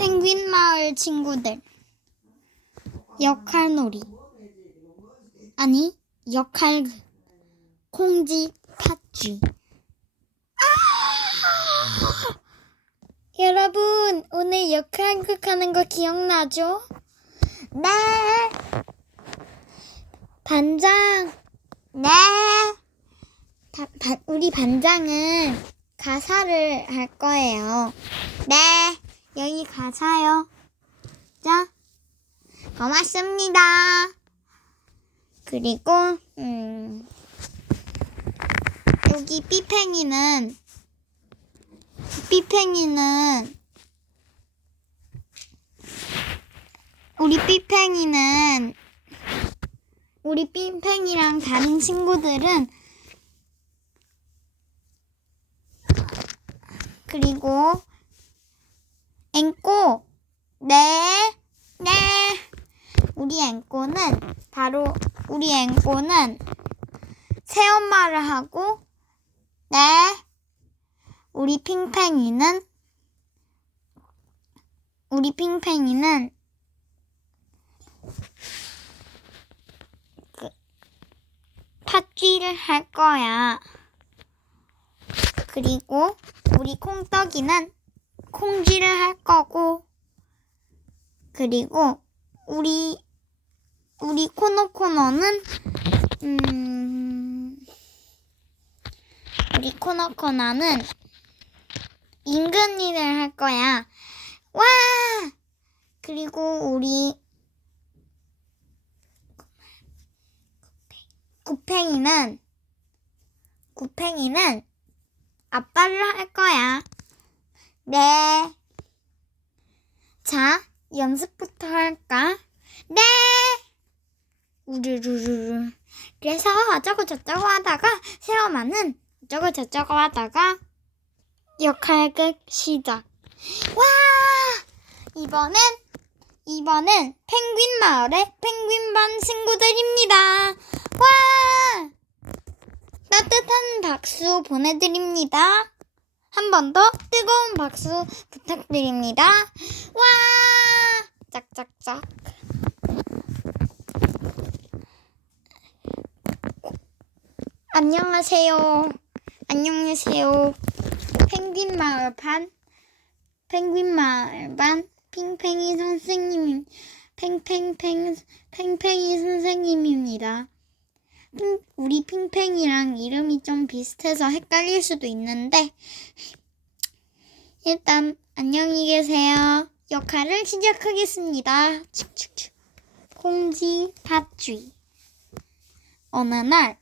펭귄 마을 친구들. 역할놀이. 아니 역할 콩지 팥쥐. 아! 여러분 오늘 역할극 하는 거 기억나죠? 네. 반장. 네. 다- 바- 우리 반장은 가사를 할 거예요. 네 여기 가사요. 자 고맙습니다. 그리고 음 여기 삐팽이는 삐팽이는 우리 삐팽이는 우리 삐팽이랑 다른 친구들은 그리고 앵꼬 네 네. 우리 앵꼬는 바로 우리 앵꼬는 새엄마를 하고 네. 우리 핑팽이는 우리 핑팽이는 그 팥쥐를 할 거야. 그리고 우리 콩떡이는 콩쥐를 할 거고 그리고 우리 우리 코너 코너는 음 우리 코너 코너는 임근이를 할 거야. 와! 그리고 우리 구팽이는 구팽이는 아빠를 할 거야. 네. 자, 연습부터 할까? 네. 우르르르르. 그래서 어쩌고 저쩌고 하다가 새엄마는 어쩌고 저쩌고 하다가 역할극 시작. 와! 이번엔 이번엔 펭귄 마을의 펭귄 반 친구들입니다. 와! 따뜻한 박수 보내드립니다. 한 번 더 뜨거운 박수 부탁드립니다. 와! 짝짝짝. 안녕하세요. 안녕하세요. 펭귄 마을 반 펭귄 마을 반 핑팽이 선생님 팽팽팽 팽팽이 선생님입니다. 핑- 우리 핑팽이랑 이름이 좀 비슷해서 헷갈릴 수도 있는데 일단 안녕히 계세요. 역할을 시작하겠습니다. 축축축. 콩지 팥쥐 어느 날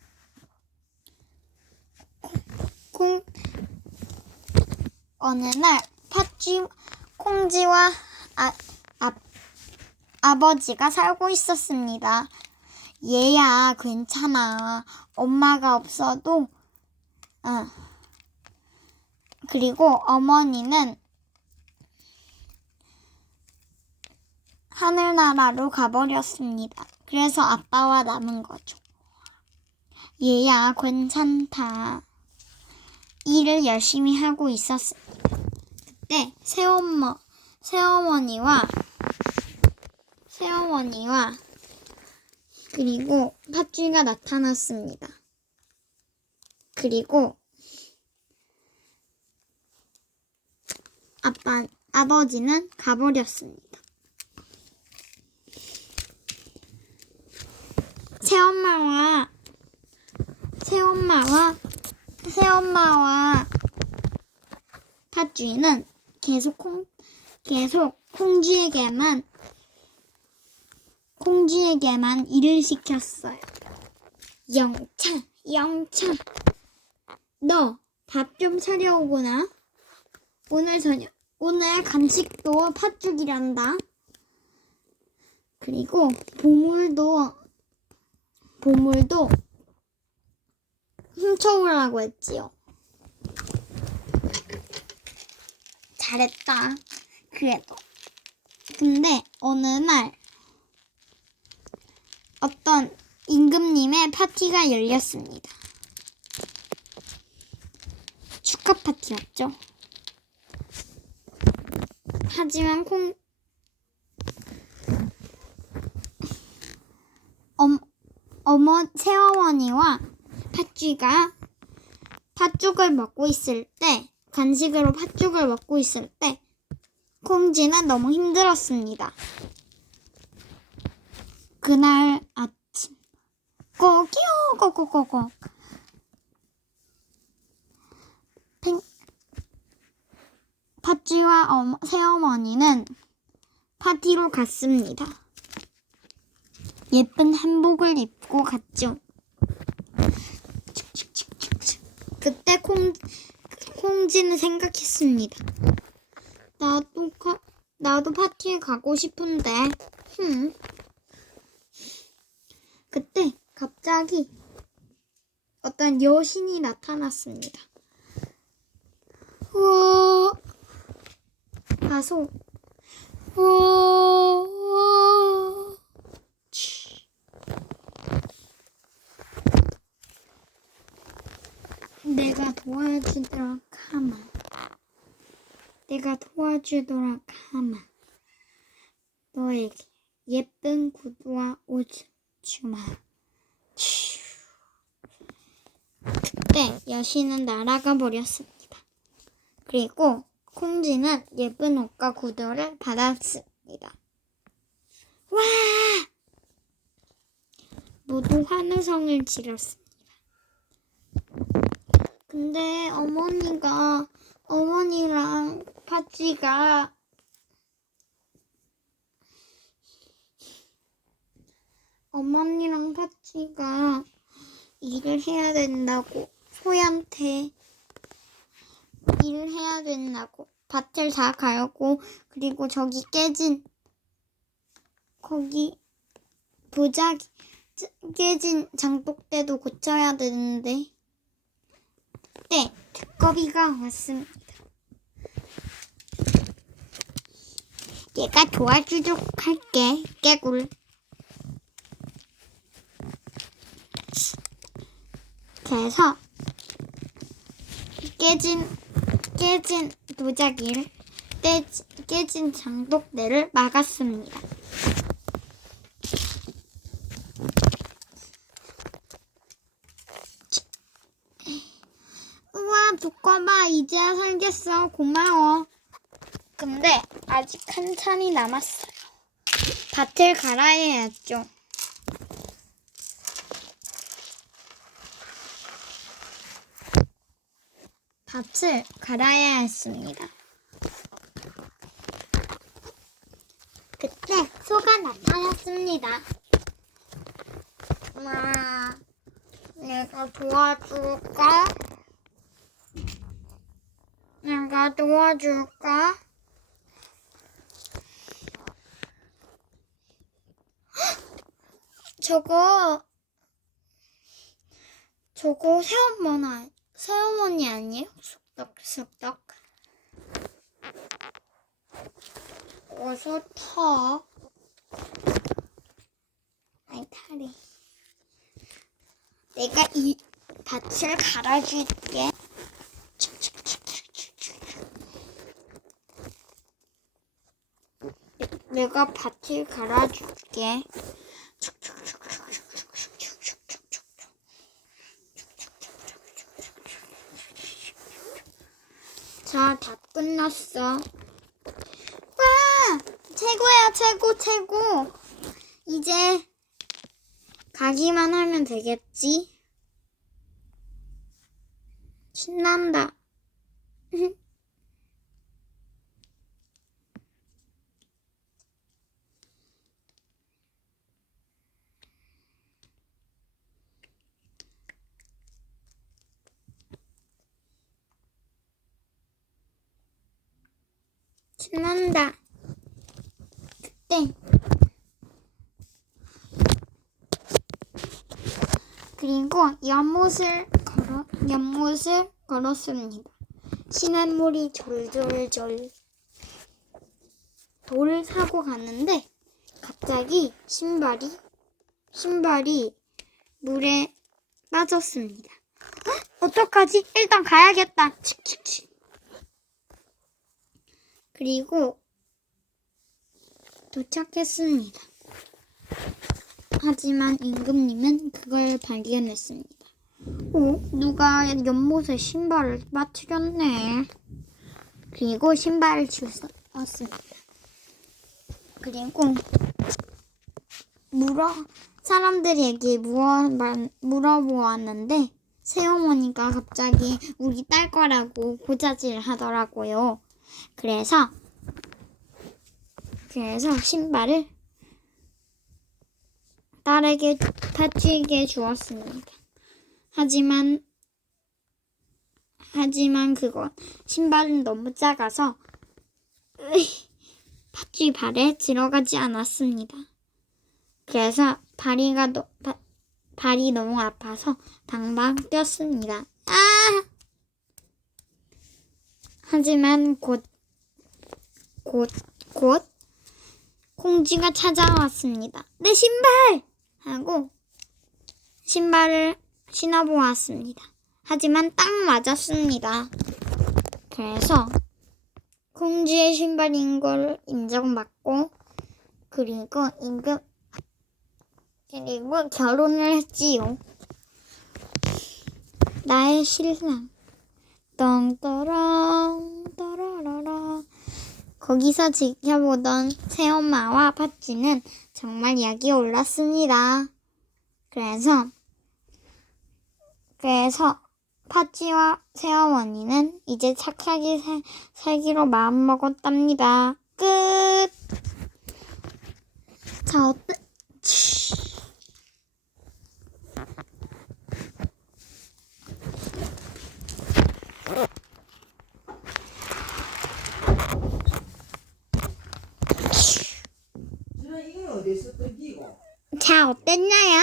콩 어느 날 팥쥐 콩쥐와 아, 아, 아버지가 살고 있었습니다. 얘야 괜찮아. 엄마가 없어도 어. 그리고 어머니는 하늘나라로 가버렸습니다. 그래서 아빠와 남은 거죠. 얘야 괜찮다. 일을 열심히 하고 있었습니다. 그때 새엄마, 새어머니와 새어머니와 그리고 팥쥐가 나타났습니다. 그리고 아빠, 아버지는 가버렸습니다. 새엄마와 새엄마와 새엄마와 팥쥐는 계속 콩 계속 콩쥐에게만 콩쥐에게만 일을 시켰어요. 영차, 영차, 너밥 좀 차려오거나 오늘 저녁 오늘 간식도 팥죽이란다. 그리고 보물도 보물도 훔쳐오라고 했지요. 잘했다. 그래도. 근데 어느 날 어떤 임금님의 파티가 열렸습니다. 축하 파티였죠. 하지만 콩 엄, 어머 새어머니와 팥쥐가 팥죽을 먹고 있을 때 간식으로 팥죽을 먹고 있을 때 콩쥐는 너무 힘들었습니다. 그날 아침 꼬꼬꼬꼬 팽 팥쥐와 어머, 새어머니는 파티로 갔습니다. 예쁜 한복을 입고 갔죠. 그때 콩, 콩쥐는 생각했습니다. 나도, 가, 나도 파티에 가고 싶은데, 흠. 갑자기 어떤 여신이 나타났습니다. 우와, 가서, 우와, 치. 내가 도와주도록 하마. 내가 도와주도록 하마. 너에게 예쁜 구두와 옷을 주마. 치. 그때 여신은 날아가 버렸습니다. 그리고 콩쥐는 예쁜 옷과 구두를 받았습니다. 와! 모두 환호성을 지렸습니다. 근데 어머니가 어머니랑 파찌가 어머니랑 파찌가 일을 해야 된다고 소희한테 일을 해야 된다고 밭을 다 갈고 그리고 저기 깨진 거기 부작이 깨진 장독대도 고쳐야 되는데 네, 두꺼비가 왔습니다. 얘가 도와주도록 할게, 깨굴. 그래서 깨진 깨진 도자기를 깨, 깨진 장독대를 막았습니다. 우와, 두꺼봐. 이제야 살겠어. 고마워. 근데 아직 한참이 남았어요. 밭을 갈아야 했죠. 밭을 갈아야 했습니다. 그때 소가 나타났습니다. 와, 내가 도와줄까? 내가 도와줄까? 저거 저거 새어머니 새어머니 아니에요? 쑥덕쑥덕 어서 타 아이 타래 내가 이 밭을 갈아줄게 내가 밭을 갈아줄게. 자, 다 끝났어. 와! 최고야, 최고, 최고. 이제 가기만 하면 되겠지? 신난다. 신난다. 그때 그리고 연못을 걸어 연못을 걸었습니다. 시냇물이 졸졸졸 돌을 사고 갔는데 갑자기 신발이 신발이 물에 빠졌습니다. 헉, 어떡하지? 일단 가야겠다. 칙칙칙. 그리고 도착했습니다. 하지만 임금님은 그걸 발견했습니다. 어? 누가 연못에 신발을 빠뜨렸네. 그리고 신발을 주웠습니다. 그리고 물어 사람들에게 물어 물어보았는데 새어머니가 갑자기 우리 딸 거라고 고자질 하더라고요. 그래서 그래서 신발을 딸에게 파치게 주었습니다. 하지만 하지만 그건 신발은 너무 작아서 파치 발에 들어가지 않았습니다. 그래서 발이가 너, 바- 발이 너무 아파서 방방 뛰었습니다. 아! 하지만 곧, 곧, 곧, 공쥐가 찾아왔습니다. 내 신발! 하고, 신발을 신어보았습니다. 하지만 딱 맞았습니다. 그래서, 공쥐의 신발인 걸 인정받고, 그리고 임금, 그리고 결혼을 했지요. 나의 신랑. 똥또롱 또로로로 거기서 지켜보던 새엄마와 파찌는 정말 약이 올랐습니다. 그래서 그래서 파찌와 새어머니는 이제 착하게 살, 살기로 마음먹었답니다. 끝. 자 어때? 자, 어땠나요?